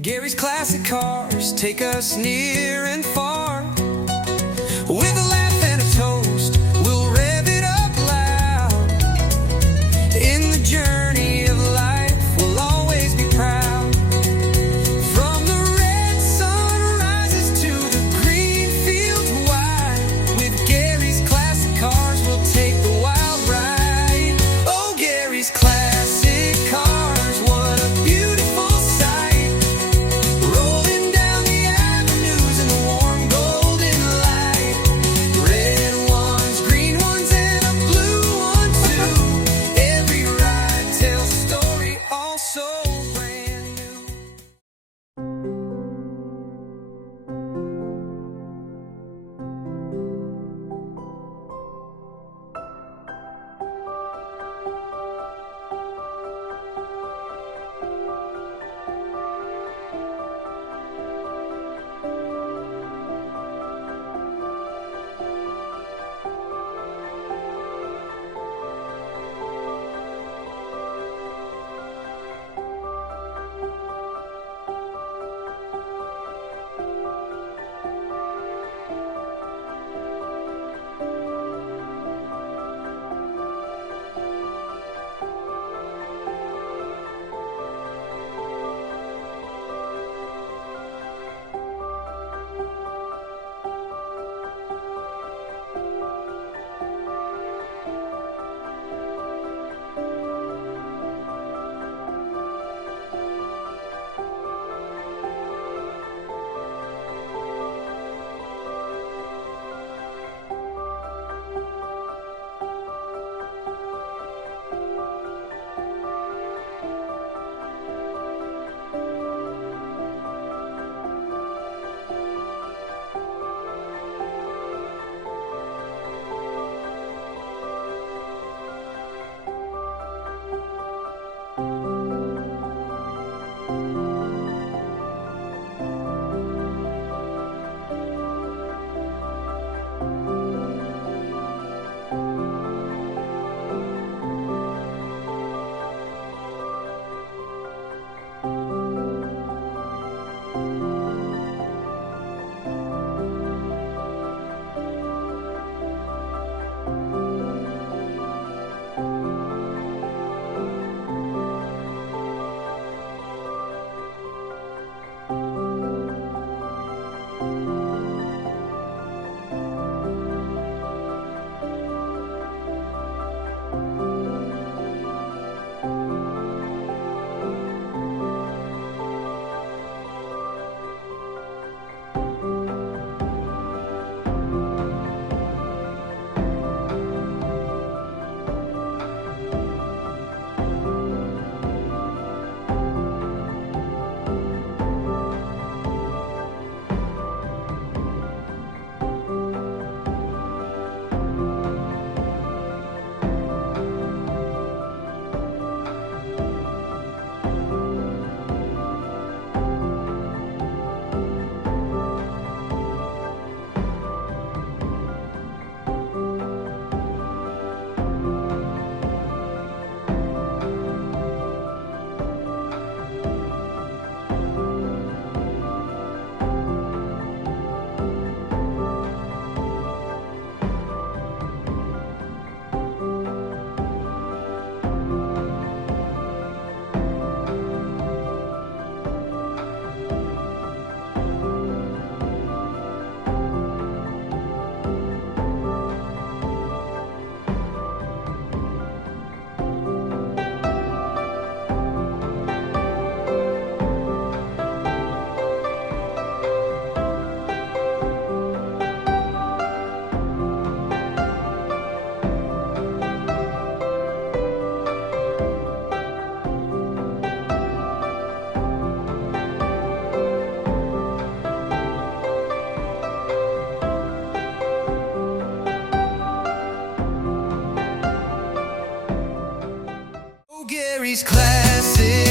Gary's classic cars take us near and far. With a laugh and a toast, we'll rev it up loud. In the journey of life, we'll always be proud. From the red sunrises to the green fields wide, with Gary's classic cars, we'll take the wild ride. Oh, Gary's classic cars, what a beautiful sight. Rolling down the avenues in the warm golden light. Red ones, green ones, and a blue one too. Every ride tells a story, all so brand new. Gary's classic